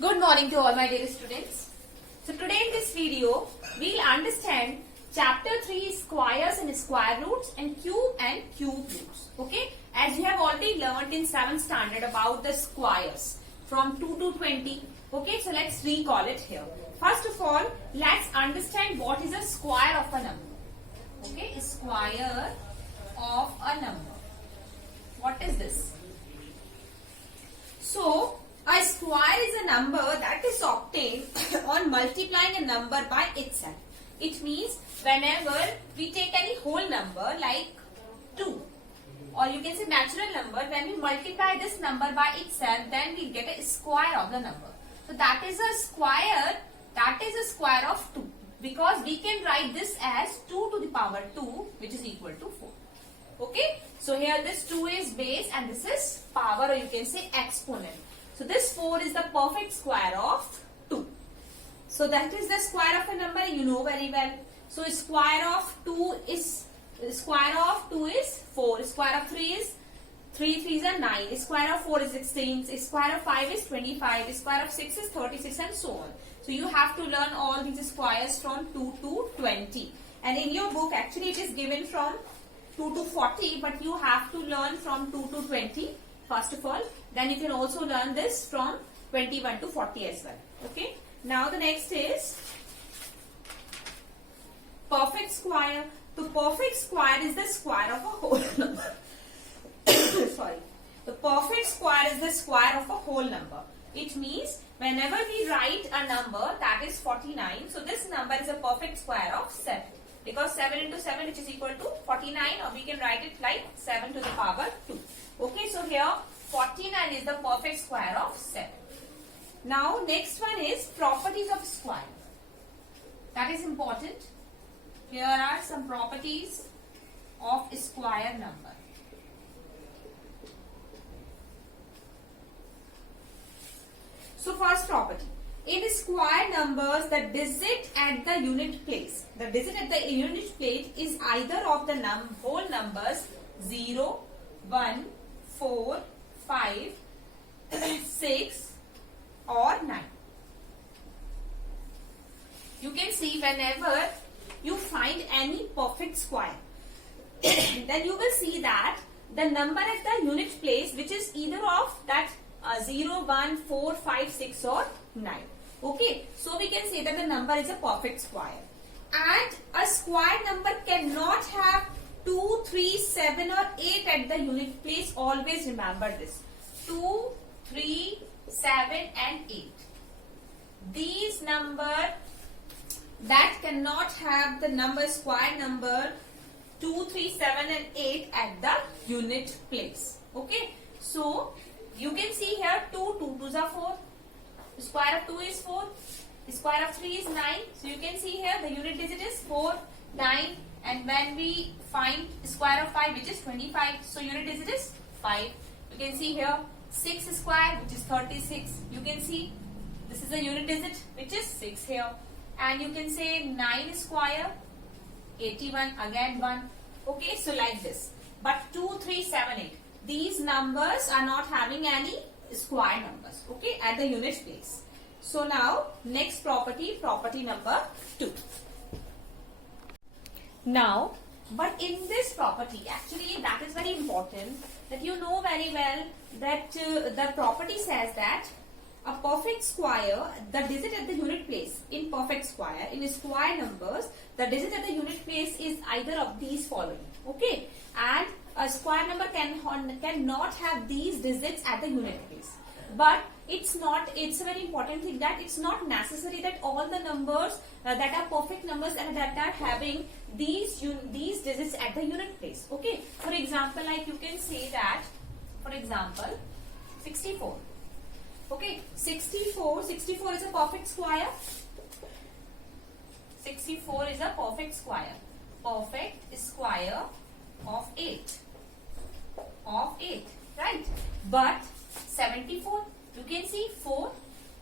Good morning to all my dear students. So today in this video, we'll understand chapter 3 squares and square roots and cube roots. Okay. As you have already learned in 7th standard about the squares from 2 to 20. Okay. So let's recall it here. First of all, let's understand what is a square of a number. Okay. A square of a number. What is this? So, a square is a number that is obtained on multiplying a number by itself. It means whenever we take any whole number like 2 or you can say natural number, when we multiply this number by itself, then we get a square of the number. So that is a square of 2 because we can write this as 2 to the power 2 which is equal to 4. Okay. So here this 2 is base and this is power or you can say exponent. So this 4 is the perfect square of 2. So that is the square of a number you know very well. So square of 2 is 4. Square of 3 is 3 are 9. Square of 4 is 16. Square of 5 is 25. Square of 6 is 36 and so on. So you have to learn all these squares from 2 to 20. And in your book actually it is given from 2 to 40 but you have to learn from 2 to 20 first of all. Then you can also learn this from 21 to 40 as well. Okay. Now the next is perfect square. The perfect square is the square of a whole number. Sorry. The perfect square is the square of a whole number. It means whenever we write a number that is 49, so this number is a perfect square of 7. Because 7 into 7 which is equal to 49 or we can write it like 7 to the power 2. Okay, so here 49 is the perfect square of 7. Now next one is properties of square. That is important. Here are some properties of a square number. So first property. In square numbers, the digit at the unit place. The digit at the unit place is either of the whole numbers 0, 1, 4, 5, 6 or 9. You can see whenever you find any perfect square, then you will see that the number at the unit place which is either of that 0, 1, 4, 5, 6 or 9. Okay, so we can say that the number is a perfect square. And a square number cannot have 2, 3, 7 or 8 at the unit place. Always remember this. 2, 3, 7 and 8. These numbers that cannot have the number square number 2, 3, 7 and 8 at the unit place. Okay, so you can see here 2 2s are 4. Square of 2 is 4. Square of 3 is 9. So you can see here the unit digit is 4, 9 and when we find square of 5 which is 25. So unit digit is 5. You can see here 6 square which is 36. You can see this is the unit digit which is 6 here. And you can say 9 square 81 again 1. Okay, so like this. But 2, 3, 7, 8. These numbers are not having any square numbers, okay, at the unit place. So now next property number 2. Now, but in this property actually that is very important that you know very well that the property says that a perfect square, the digit at the unit place in perfect square, in square numbers, the digit at the unit place is either of these following, okay, and a square number cannot have these digits at the unit place. But it's a very important thing that it's not necessary that all the numbers that are perfect numbers and that are having these digits at the unit place. Okay. For example, like you can say that, for example, 64. Okay. 64 is a perfect square. 64 is a perfect square. Perfect square of 8. Right? But 74, you can see 4.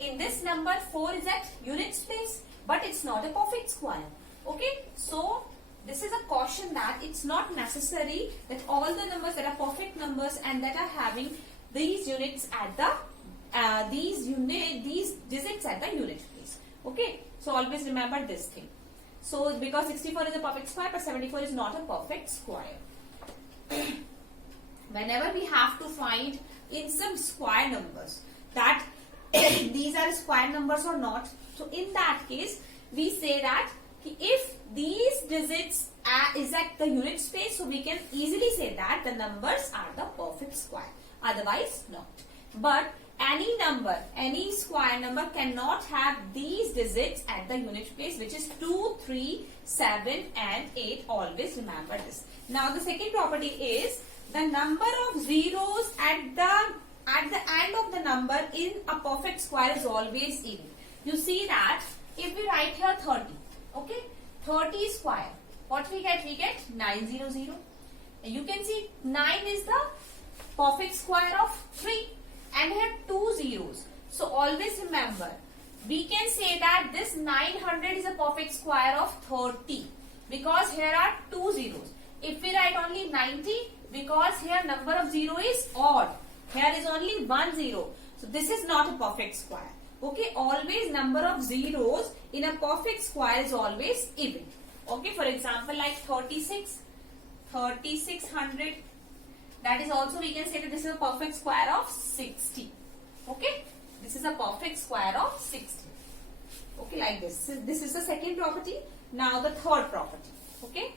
In this number, 4 is at units place, but it's not a perfect square. Okay? So, this is a caution that it's not necessary that all the numbers that are perfect numbers and that are having these units at the these digits at the unit place. Okay, so always remember this thing. So because 64 is a perfect square, but 74 is not a perfect square. Whenever we have to find in some square numbers that these are square numbers or not, so in that case we say that if these digits is at the unit space, so we can easily say that the numbers are the perfect square, otherwise not. But any number, any square number cannot have these digits at the unit place, which is 2, 3, 7 and 8. Always remember this. Now the second property is the number of zeros at the end of the number in a perfect square is always even. You see that if we write here 30, okay, 30 square, what we get? We get 900. You can see 9 is the perfect square of 3 and here 2 zeros. So always remember, we can say that this 900 is a perfect square of 30 because here are 2 zeros. If we write only 90, because here number of 0 is odd, here is only 1 0. So this is not a perfect square. Okay, always number of zeros in a perfect square is always even. Okay, for example, like 36, 3600. That is also we can say that this is a perfect square of 60. Okay, this is a perfect square of 60. Okay, like this. This is the second property. Now the third property. Okay.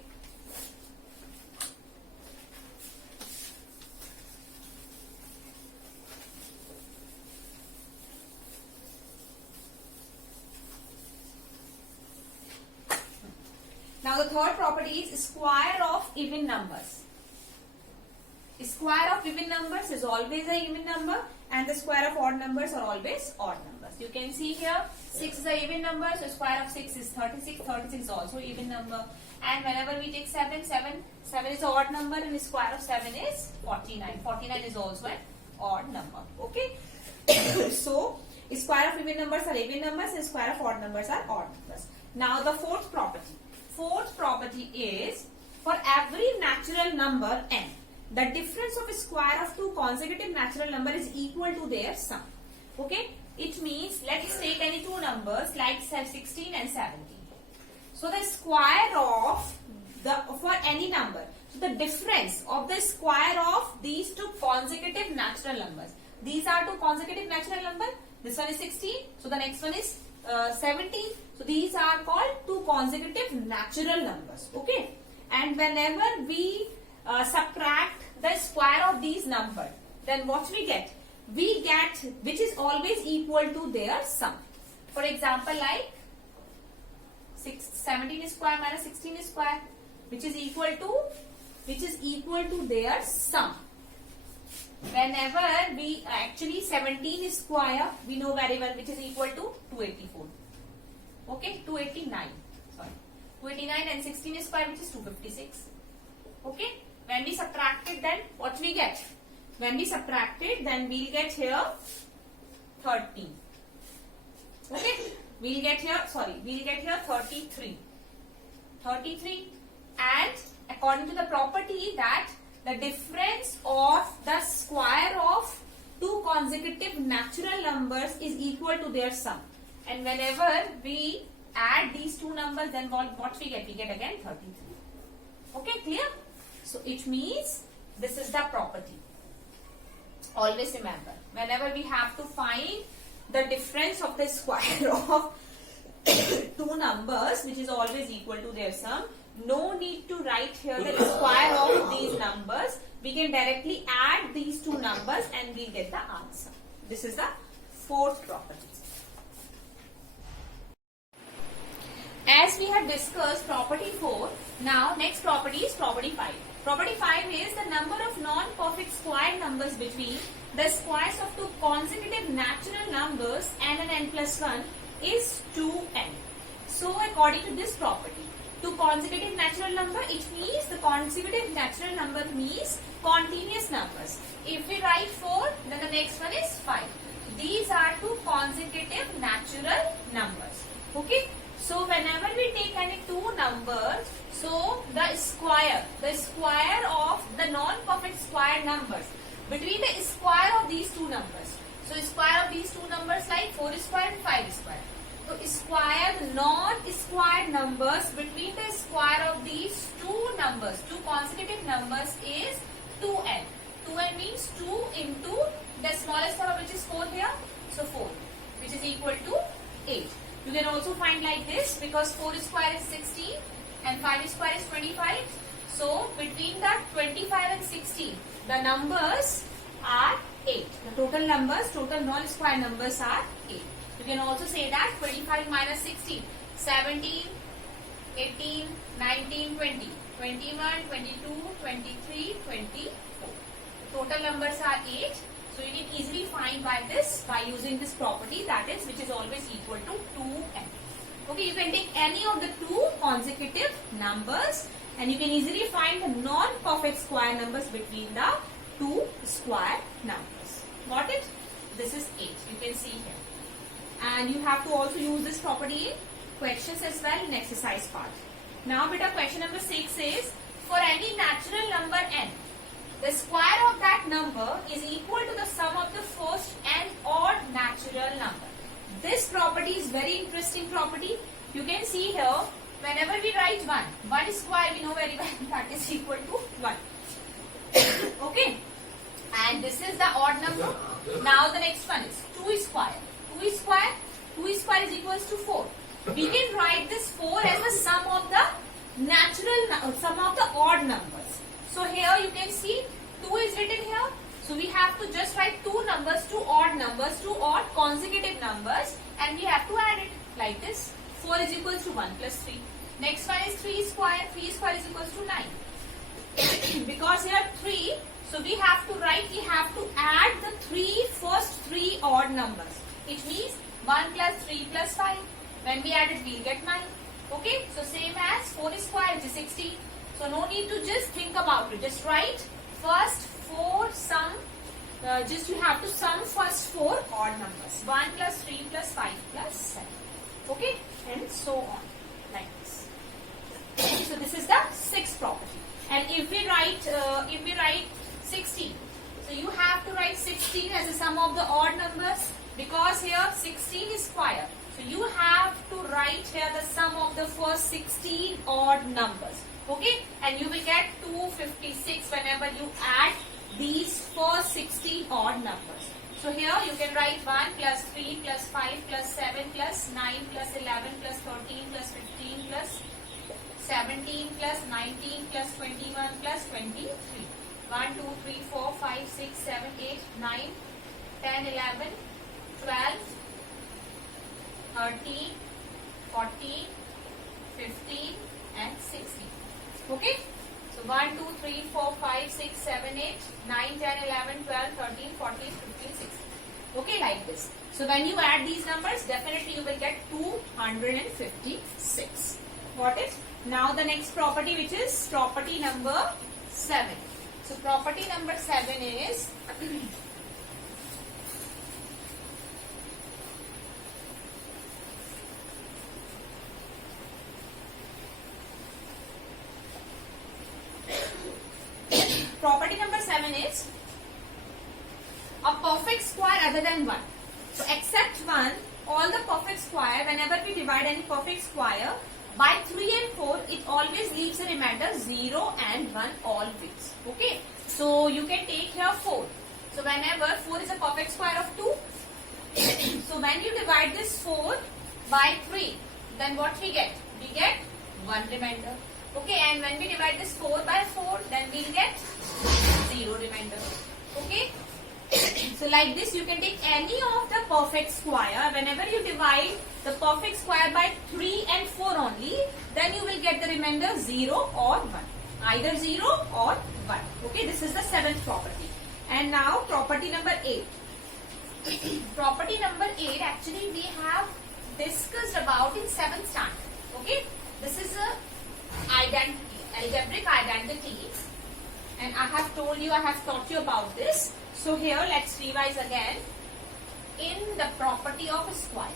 Now the third property is square of even numbers. Square of even numbers is always a even number and the square of odd numbers are always odd numbers. You can see here 6 is a even number, so square of 6 is 36, 36 is also even number. And whenever we take 7 is an odd number and the square of 7 is 49. 49 is also an odd number. Okay. So square of even numbers are even numbers and square of odd numbers are odd numbers. Now the fourth property. Fourth property is for every natural number n, the difference of a square of two consecutive natural number is equal to their sum. Okay, it means let's take any two numbers like 16 and 17. So the square of for any number, so the difference of the square of these two consecutive natural numbers. These are two consecutive natural numbers. This one is 16. So the next one is 17. So these are called two consecutive natural numbers. Okay, and whenever we subtract the square of these numbers, then what we get? We get which is always equal to their sum. For example, like 17 square minus 16 square, which is equal to their sum. Whenever we actually 17 square, we know very well which is equal to 284. Okay, 289. Sorry, 289 and 16 square, which is 256. Okay. When we subtract it, then what we get? When we subtract it, then we'll get here 13. Okay, we'll get here 33. 33, and according to the property that the difference of the square of two consecutive natural numbers is equal to their sum. And whenever we add these two numbers, then what we get? We get again 33. Okay, clear? So it means this is the property. Always remember, whenever we have to find the difference of the square of two numbers, which is always equal to their sum, no need to write here the square of these numbers. We can directly add these two numbers and we'll get the answer. This is the fourth property. As we have discussed property 4, now next property is property 5. Property 5 is the number of non-perfect square numbers between the squares of two consecutive natural numbers n and n plus 1 is 2n. So according to this property, two consecutive natural number, it means the consecutive natural number means continuous numbers. If we write 4, then the next one is 5. These are two consecutive natural numbers. Okay. So whenever we take any two numbers, so the square of the non-perfect square numbers between the square of these two numbers, So square of these two numbers like 4 square and 5 square. So square non-square numbers between the square of these two numbers, two consecutive numbers, is 2n. 2n means 2 into the smallest part of which is 4 here. So 4, which is equal to 8. You can also find like this, because 4 square is 16 and 5 square is 25. So between the 25 and 16, the numbers are 8. The total numbers, total non-square numbers are 8. You can also say that 25 minus 16, 17, 18, 19, 20, 21, 22, 23, 24. The total numbers are 8. So you can easily find by this, by using this property, that is, which is always equal to 2n. Okay, you can take any of the two consecutive numbers and you can easily find the non-perfect square numbers between the two square numbers. Got it? This is 8. You can see here. And you have to also use this property in questions as well in exercise part. Now, beta, question number 6 is, for any natural number n, the square of that number is equal to the sum of the first n odd natural number. This property is very interesting property. You can see here, whenever we write 1 square, we know very well that is equal to 1. Okay. And this is the odd number. Now the next one is 2 square. 2 square is equals to 4. We can write this 4 as the sum of the sum of the odd numbers. So here you can see 2 is written here. So we have to just write two odd consecutive numbers, and we have to add it like this. 4 is equals to 1 plus 3. Next one is 3 square. 3 square is equals to 9. Because here 3, so we have to add the first three odd numbers. It means 1 plus 3 plus 5. When we add it, we will get 9. Okay, so same as 4 square, which is 16. So no need to just think about it. Just write first 4 sum. You have to sum first 4 odd numbers. 1 plus 3 plus 5 plus 7. Okay, and so on like this. So this is the sixth property. And if we write 16, so you have to write 16 as a sum of the odd numbers, because here 16 is square. So you have to write here the sum of the first 16 odd numbers. Okay, and you will get 256 whenever you add these first 16 odd numbers. So here you can write 1 plus 3 plus 5 plus 7 plus 9 plus 11 plus 13 plus 15 plus 17 plus 19 plus 21 plus 23. 1, 2, 3, 4, 5, 6, 7, 8, 9, 10, 11, 12, 13, 14, 15 and 16. Okay. So 1, 2, 3, 4, 5, 6, 7, 8, 9, 10, 11, 12, 13, 14, 15, 16. Okay, like this. So when you add these numbers, definitely you will get 256. Got it? Now the next property, which is property number 7. So property number 7 is property number 7 is a perfect square other than 1. So except 1, all the perfect square, whenever we divide any perfect square by 3 and 4, it always leaves a remainder 0 and 1 always. Okay. So you can take here 4. So whenever 4 is a perfect square of 2, so when you divide this 4 by 3, then what we get? We get 1 remainder. Okay, and when we divide this 4 by 4, then we will get 0 remainder. Okay. So like this, you can take any of the perfect square. Whenever you divide the perfect square by 3 and 4 only, then you will get the remainder 0 or 1. Either 0 or 1. Okay, this is the 7th property. And now property number 8. Property number 8, actually we have discussed about in 7th standard. Okay, this is a algebraic identity, and I have taught you about this. So here let's revise again. In the property of a square,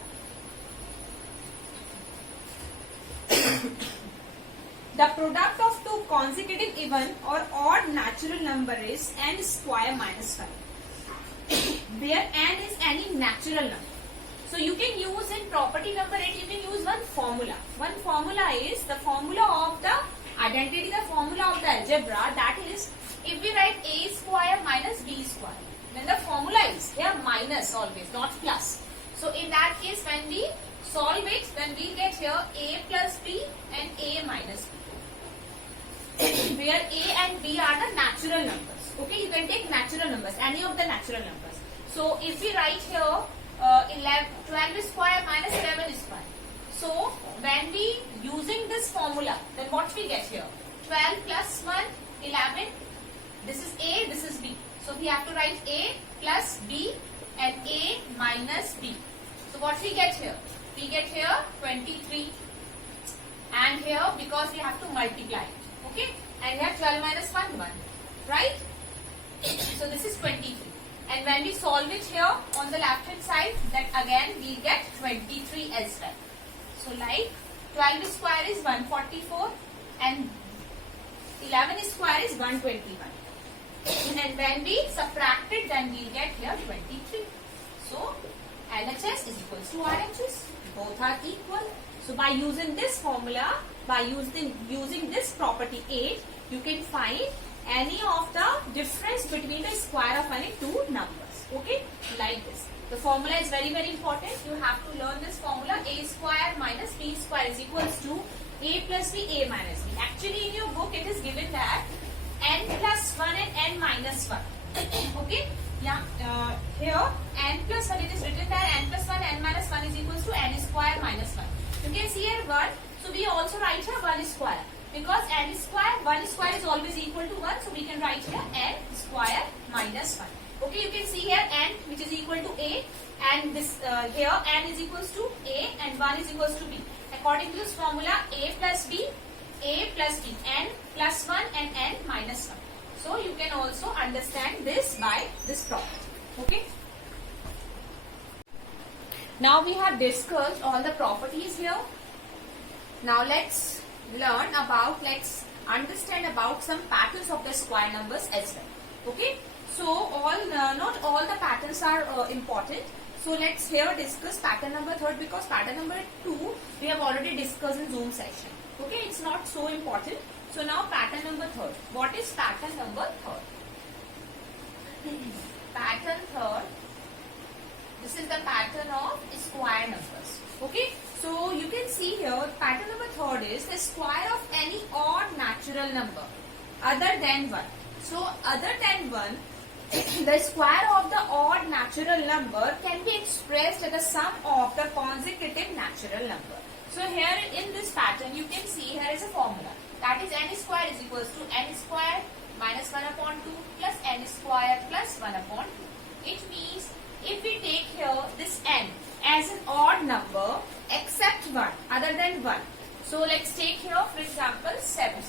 the product of two consecutive even or odd natural number is n square minus 5. where n is any natural number. So you can use in property number 8, you can use one formula. One formula is the formula of the identity, the formula of the algebra, that is if we write a square minus b square, then the formula is here minus always, not plus. So in that case when we solve it, then we get here a plus b and a minus b, where a and b are the natural numbers. Okay, you can take natural numbers, any of the natural numbers. So if we write here 12 square minus 11 square. So when we using this formula, then what we get here? 12 plus 1, 11. This is a, this is b. So we have to write a plus b and a minus b. So what we get here? We get here 23. And here because we have to multiply it. Okay? And here 12 minus 1, 1. Right? So this is 23. And when we solve it here on the left hand side, then again we get 23 as well. So like 12 square is 144 and 11 square is 121. And when we subtract it, then we get here 23. So LHS is equals to RHS. Both are equal. So by using this formula, by using this property 8, you can find any of the difference between the square of any two numbers. Okay, like this. The formula is very important. You have to learn this formula. A square minus b square is equals to a plus b, a minus b. Actually in your book it is given that n plus 1 and n minus 1. Okay, yeah, here n plus 1, it is written that n plus 1, n minus 1 is equals to n square minus 1. You can see here 1. So we also write here 1 square. Because n square, 1 square is always equal to 1. So we can write here n square minus 1. Okay, you can see here n which is equal to a, and this here n is equals to a and 1 is equals to b. According to this formula, a plus b, n plus 1 and n minus 1. So you can also understand this by this property. Okay. Now we have discussed all the properties here. Now let's understand about some patterns of the square numbers as well. Okay. So not all the patterns are important. So let's here discuss pattern number 3, because pattern number 2 we have already discussed in Zoom session. Okay, it's not so important. So now pattern number 3. What is pattern number 3? Pattern 3. This is the pattern of square numbers. Okay. So you can see here pattern number 3 is the square of any odd natural number other than 1. So other than 1, the square of the odd natural number can be expressed as the sum of the consecutive natural number. So here in this pattern you can see here is a formula, that is n square is equals to n square minus 1 upon 2 plus n square plus 1 upon 2. It means if we take here this n as an odd number except 1, other than 1. So let's take here for example 7.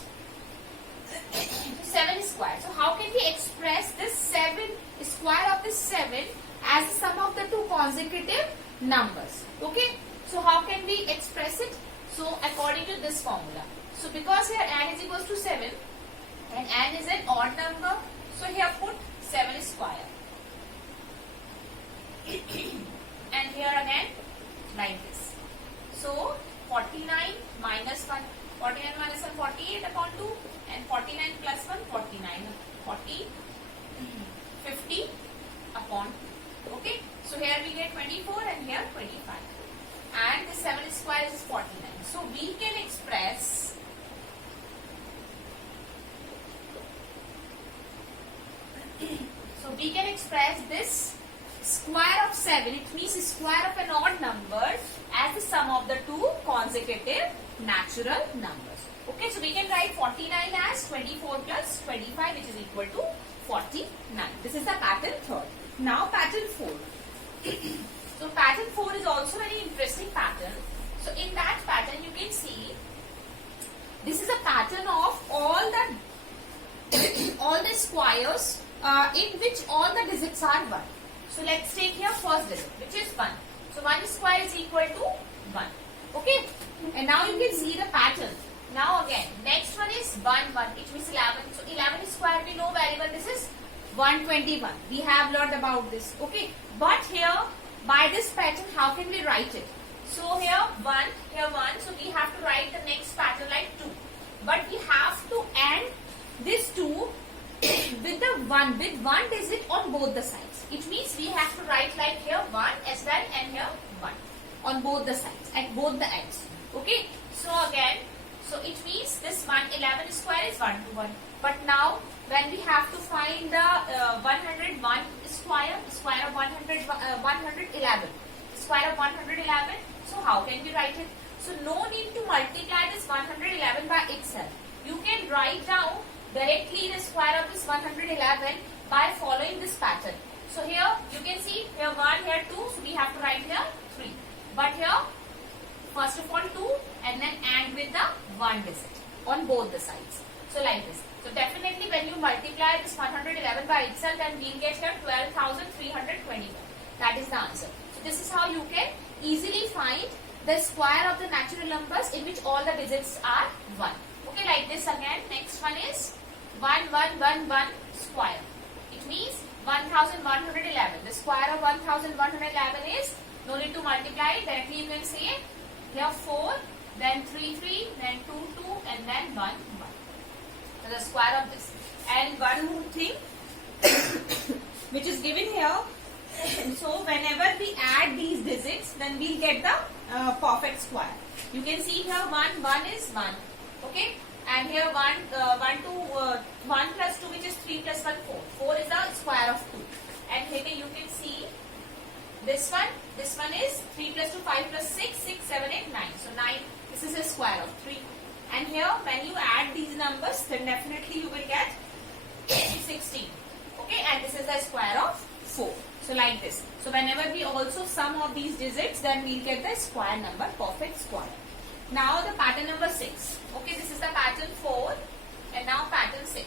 7 square. So how can we express this 7 square of this 7 as the sum of the two consecutive numbers? Okay. So how can we express it? So according to this formula. So because here n is equals to 7 and n is an odd number, so here put 7 square. And here again like this. So 49 minus 1, 49 minus 1, 48 upon 2, and 49 plus 1, 49, 40, 50 upon 2. Okay. So here we get 24 and here 25. And the 7 square is 49. So we can express this square of 7, it means square of an odd number, as the sum of the two consecutive natural numbers. Okay, so we can write 49 as 24 plus 25, which is equal to 49. This is the pattern 3. Now pattern 4. So pattern 4 is also very interesting pattern. So in that pattern you can see this is a pattern of all the squares in which all the digits are 1. So let's take here first digit, which is 1. So 1 square is equal to 1. Okay. And now you can see the pattern. Now again, next one is 1, 1, which means 11. So 11 square we know very well, this is 121. We have learned about this. Okay. But here, by this pattern, how can we write it? So here 1, so we have to write the next pattern like 2. But we have to end this 2 with the 1, with one digit on both the sides. It means we have to write like here 1 as well and here 1 on both the sides, at both the ends. Okay. So again, so it means this 111 square is 121. But now when we have to find the 101 square of 111, square of 111, so how can we write it? So no need to multiply this 111 by itself. You can write down directly the square of this 111 by following this pattern. So here you can see here 1, here 2, so we have to write here 3. But here first of all 2 and then end with the 1 digit on both the sides. So like this. So definitely when you multiply this 111 by itself, then we'll get here 12,321. That is the answer. So this is how you can easily find the square of the natural numbers in which all the digits are 1. Okay, like this again. Next one is 1111 square. It means 1111. The square of 1111 is, no need to multiply it, directly you can say here 4, then 3, 3, then 2, 2, and then 1, 1. So the square of this. And one more thing which is given here. So whenever we add these digits, then we'll get the perfect square. You can see here 1 is 1. Okay. And here 1 plus 2, which is 3 plus 1, 4. 4 is the square of 2. And here you can see this one is 3 plus 2, 5 plus 6, 6, 7, 8, 9. So 9, this is a square of 3. And here when you add these numbers, then definitely you will get 16. Okay, and this is the square of 4. So like this. So whenever we also sum of these digits, then we'll get the square number, perfect square. Now the pattern number 6. Okay, this is the pattern 4 and now pattern 6.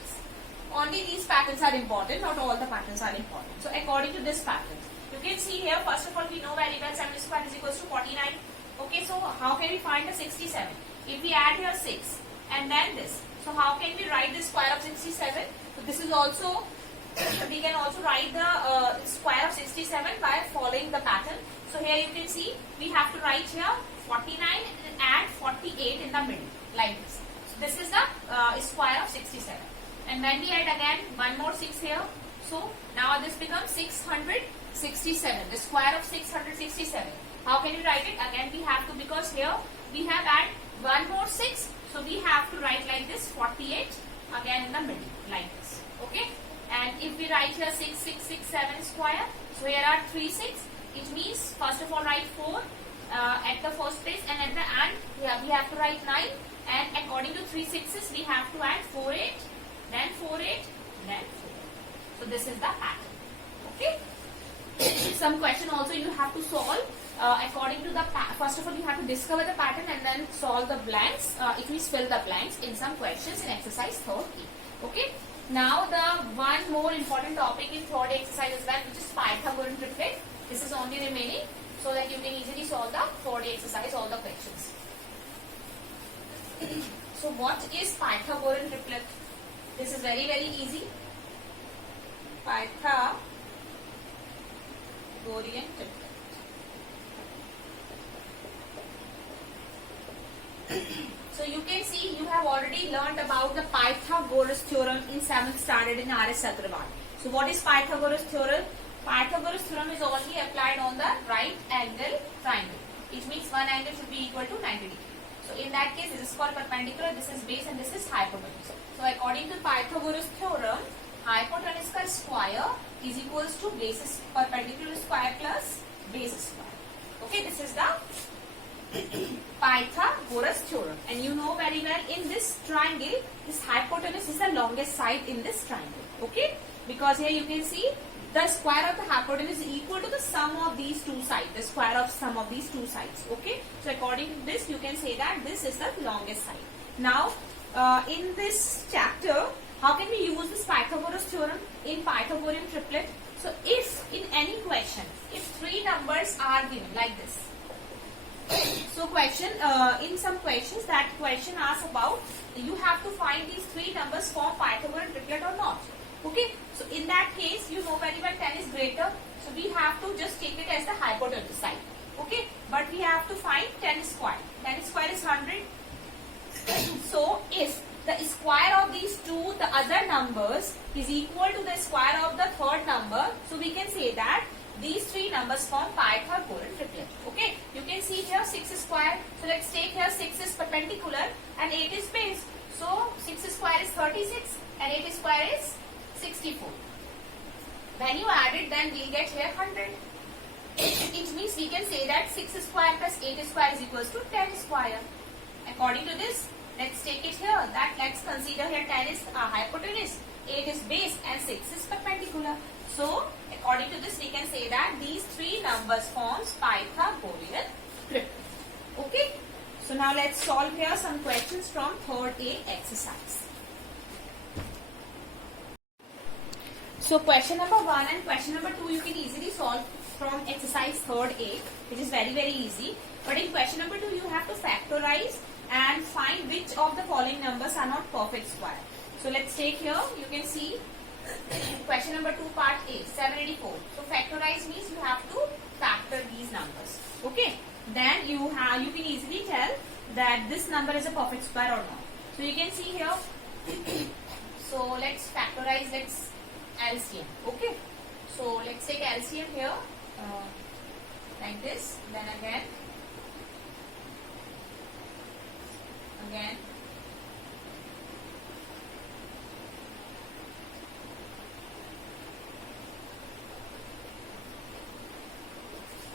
Only these patterns are important, not all the patterns are important. So according to this pattern, you can see here, first of all, we know very well 7 square is equals to 49. Okay, so how can we find the 67? If we add here 6 and then this, so how can we write the square of 67? So this is also, we can also write the square of 67 by following the pattern. So here you can see, we have to write here 49 and add 48 in the middle, like this. So this is the square of 67. And when we add again one more 6 here, so now this becomes 667, the square of 667. How can we write it? Again we have to, because here we have add one more 6, so we have to write like this 48 again in the middle, like this. Okay. And if we write here 6667 square, so here are 3 6. It means first of all write 4 at the first place, and at the end we have to write 9, and according to 3 6's we have to add 4 8, then 4 8, then 4. So this is the pattern. Okay. Some question also you have to solve according to the first of all you have to discover the pattern and then solve the blanks. It means fill the blanks in some questions in exercise 3. Okay. Now the one more important topic in 3rd exercise as well, which is Pythagorean triplet. This is only remaining, so that you can easily solve the 3rd exercise, all the questions. So what is Pythagorean triplet? This is very easy. Pythagorean triplet. So you can see you have already learned about the Pythagoras theorem in 7th standard in R.S. Agrawal. So what is Pythagoras theorem? Pythagoras theorem is only applied on the right angle triangle. It means one angle should be equal to 90 degrees. So in that case, this is called perpendicular, this is base, and this is hypotenuse. So according to Pythagoras theorem, hypotenuse ka square is equals to base perpendicular square plus base square. Okay, this is the Pythagoras theorem. And you know very well, in this triangle, this hypotenuse is the longest side in this triangle. Okay, because here you can see the square of the hypotenuse is equal to the sum of these two sides, the square of sum of these two sides. Okay, so according to this, you can say that this is the longest side. Now, in this chapter, how can we use this Pythagoras theorem in Pythagorean triplet? So, if in any question, if 3 numbers are given like this. So question, in some questions, that question asks about, you have to find these 3 numbers form Pythagorean triplet or not. Okay, so in that case, you know very well 10 is greater. So we have to just take it as the hypotenuse side. Okay, but we have to find 10 square. 10 square is 100. So if the square of these two, the other numbers, is equal to the square of the third number, so we can say that these three numbers form Pythagorean triplet. Okay, you can see here 6 square. So let's take here 6 is perpendicular and 8 is base. So 6 square is 36 and 8 square is 64. When you add it, then we'll get here 100. It means we can say that 6 square plus 8 square is equals to 10 square. According to this, let's take it here. That let's consider here 10 is hypotenuse, 8 is base and 6 is perpendicular. So according to this, we can say that these three numbers forms Pythagorean triplet. Okay. So now let's solve here some questions from third A exercise. So question number 1 and question number 2 you can easily solve from exercise third A, which is very easy. But in question number 2 you have to factorize and find which of the following numbers are not perfect square. So let's take here, you can see question number 2 part A, 784. So factorize means you have to factor these numbers. Okay. Then you can easily tell that this number is a perfect square or not. So you can see here. So let's factorize, let's LCM. Okay. So let's take LCM here like this. Then again.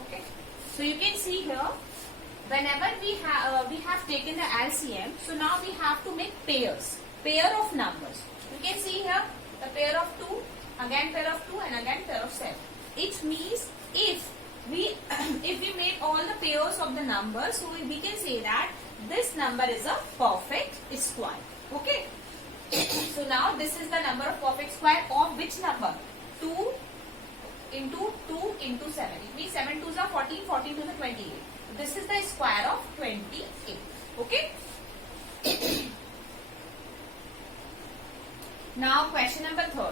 Okay. So you can see here, whenever we have taken the LCM, so now we have to make pair of numbers. You can see here the pair of 2, again pair of 2 and again pair of 7. It means if we make all the pairs of the numbers, so we can say that this number is a perfect square. Okay. So now this is the number of perfect square of which number? 2 into 2 into 7. It means 7 2s are 14, 14 to the 28. This is the square of 28. Okay. Now question number 3.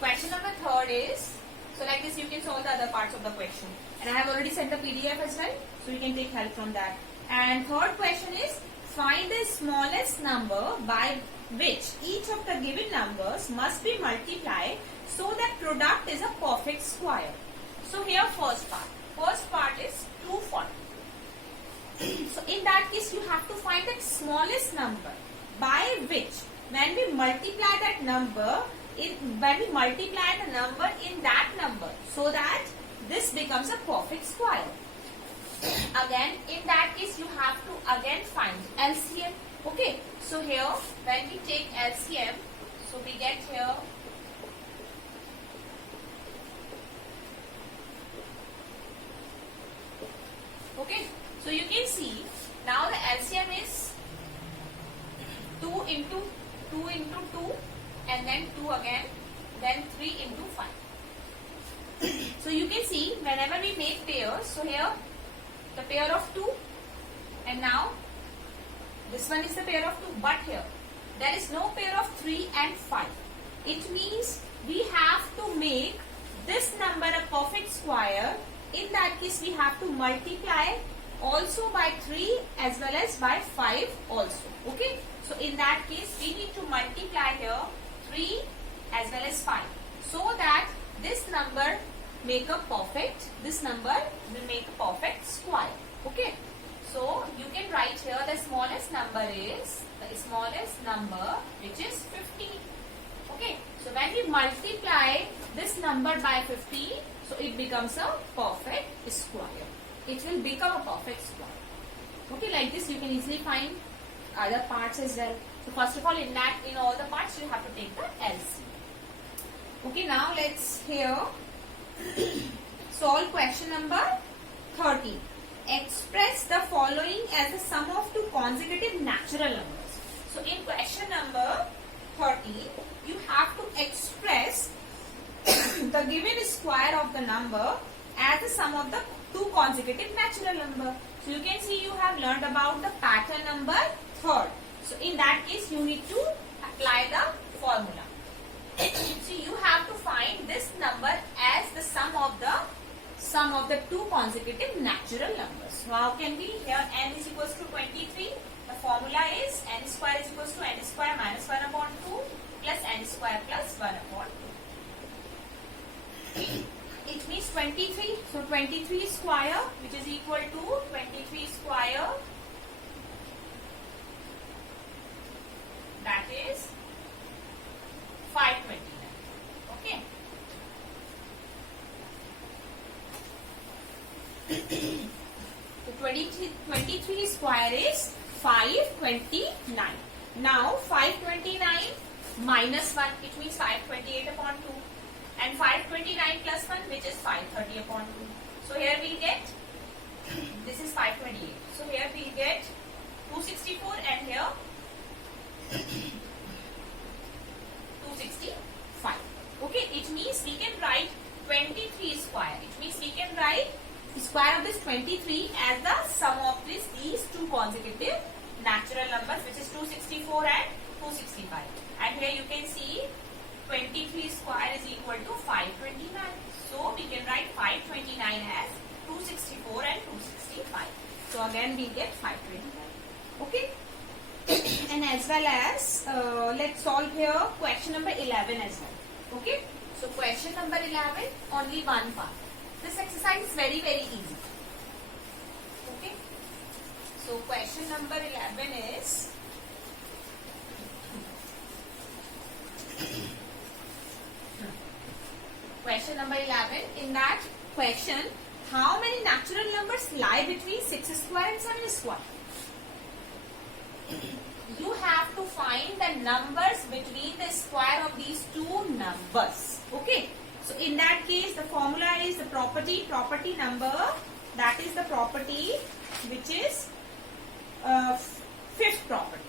Question number 3 is, so like this you can solve the other parts of the question. And I have already sent the PDF as well, so you can take help from that. And third question is, find the smallest number by which each of the given numbers must be multiplied so that product is a perfect square. So here first part is 240. So in that case you have to find that smallest number by which when we multiply that number, when we multiply the number in that number, so that this becomes a perfect square. Again, in that case you have to again find LCM. Okay, so here when we take LCM, so we get here okay, so you can see now the LCM is 2 into 2 and then 2 again, then 3 into 5. So you can see whenever we make pairs, so here the pair of 2 and now this one is the pair of 2, but here there is no pair of 3 and 5. It means we have to make this number a perfect square. In that case we have to multiply also by 3 as well as by 5 also. Okay, so in that case we need to multiply here 3 as well as 5, so that this number this number will make a perfect square. Okay, so you can write here the smallest number which is 15. Okay, so when we multiply this number by 15, so it becomes a perfect square. It will become a perfect square. Okay, like this you can easily find other parts as well. So first of all, in all the parts you have to take the LCM. Okay, now let's here solve question number 13. Express the following as the sum of two consecutive natural numbers. So in question number 13, you have to express the given square of the number as the sum of the two consecutive natural number. So you can see you have learned about the pattern number 3rd. So in that case you need to apply the formula. So you have to find this number as the sum of the two consecutive natural numbers. So how can we? Here n is equals to 23. The formula is n square is equals to n square minus 1 upon 2 plus n square plus 1 upon 2. It means 23. So 23 square, which is equal to 23 square, that is 529. Okay. So 23 square is 529. Now 529 minus 1, it means 528 upon 2. And 529 plus 1, which is 530 upon 2. So here we get, this is 528. So here we get 264 and here 265. Okay, it means we can write 23 square. It means we can write the square of this 23 as the sum of these two consecutive natural numbers, which is 264 and 265. And here you can see 23 square is equal to 529. So we can write 529 as 264 and 265. So again we get 529. Okay. And as well as let's solve here question number 11 as well. Okay. So question number 11, only one part. This exercise is very easy. Okay. So question number 11 is question number 11. In that question, how many natural numbers lie between 6 square and 7 square? You have to find the numbers between the square of these two numbers. Okay. So in that case, the formula is the property number. That is the property which is fifth property.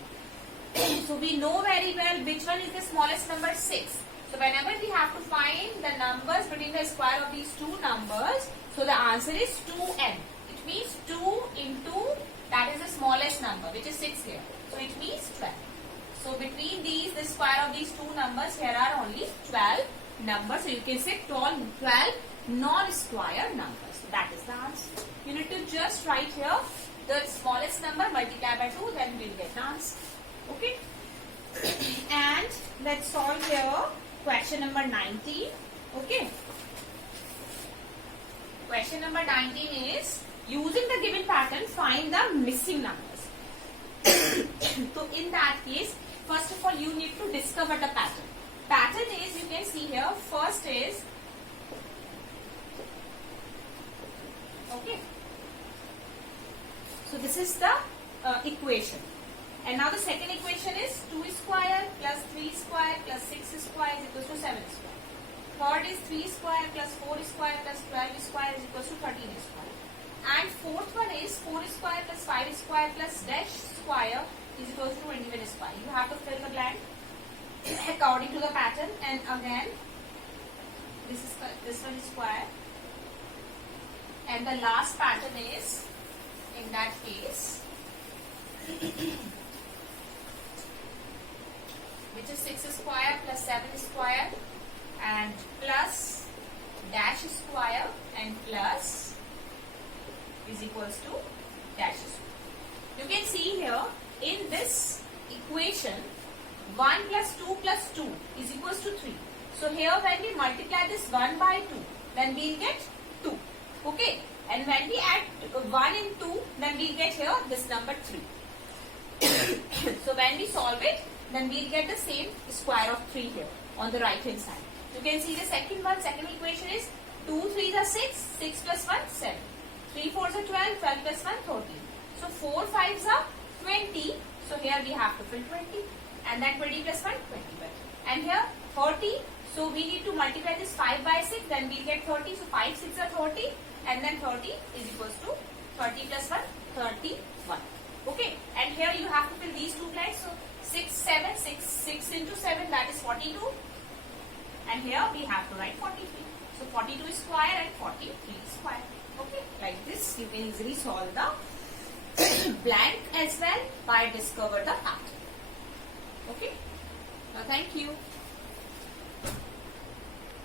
So we know very well which one is the smallest number, 6. So whenever we have to find the numbers between the square of these two numbers, so the answer is 2n. It means 2 into, that is the smallest number, which is 6 here. So it means 12. So between these, the square of these two numbers, here are only 12 numbers. So you can say 12 non-square numbers. That is the answer. You need to just write here the smallest number, multiply by 2, then we'll get the answer. Okay. And let's solve here question number 19. Okay. Question number 19 is, using the given pattern, find the missing numbers. So in that case, first of all, you need to discover the pattern. Pattern is, you can see here, first is, okay. So this is the equation. And now the second equation is 2 square plus 3 square plus 6 square is equals to 7 square. Third is 3 square plus 4 square plus 12 square is equals to 13 square. And fourth one is 4 square plus 5 square plus dash square is equals to 21 square. You have to fill the blank according to the pattern. And again, this one is square. And the last pattern is, in that case, which is 6 square plus 7 square and plus dash square and plus is equals to dash square. You can see here in this equation 1 plus 2 plus 2 is equals to 3. So here when we multiply this 1 by 2, then we will get 2. Okay. And when we add 1 in 2, then we will get here this number 3. So when we solve it, then we will get the same square of 3 here on the right hand side. You can see the second equation is 2 3s are 6, 6 plus 1 7, 3 4s are 12, 12 plus 1 13. So 4 5s are 20. So here we have to fill 20, and then 20 plus 1 21. And here 30. So we need to multiply this 5 by 6, then we will get 30. So 5 6 are 30, and then 30 is equals to 30 plus 1 31. Okay. And here you have to fill these two blanks. So 6 7 6 into 7, that is 42. And here we have to write 43. So 42 square and 43 square. Okay. Like this, you can easily solve the blank as well by discover the pattern. Okay. Now thank you.